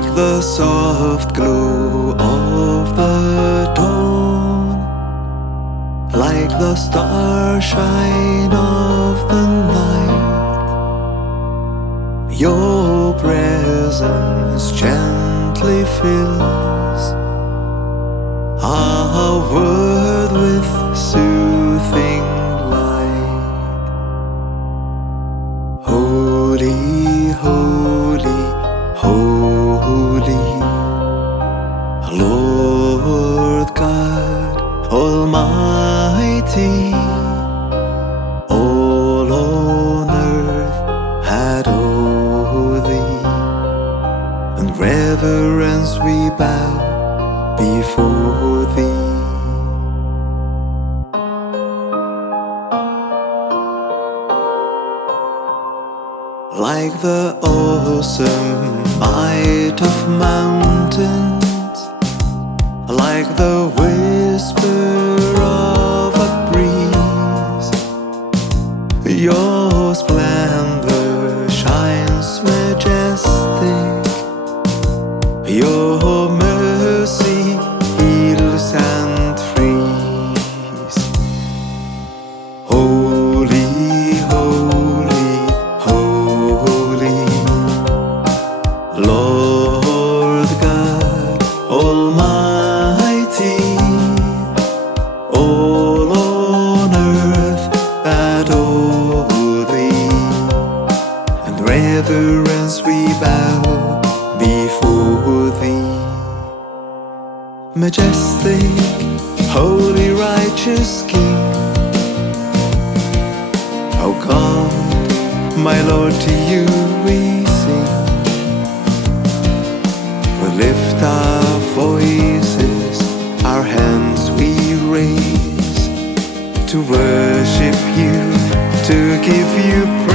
like the soft glow of the dawn, like the starshine of the night. Your presence gently fills our world with soothing light. Holy, holy, holy, Lord God Almighty. All on earth adore Thee, in reverence we bow before Thee. Like the awesome might of mountains, like the whisper of a breeze, your splendor shines majestic, your mercy heals and frees. Holy, holy, holy, Lord God Almighty. All on earth adore Thee, in reverence we bow before Thee. Majestic, holy, righteous King, O God, my Lord, to You we sing. We lift our voices, our hands we raise, to worship You, to give You praise.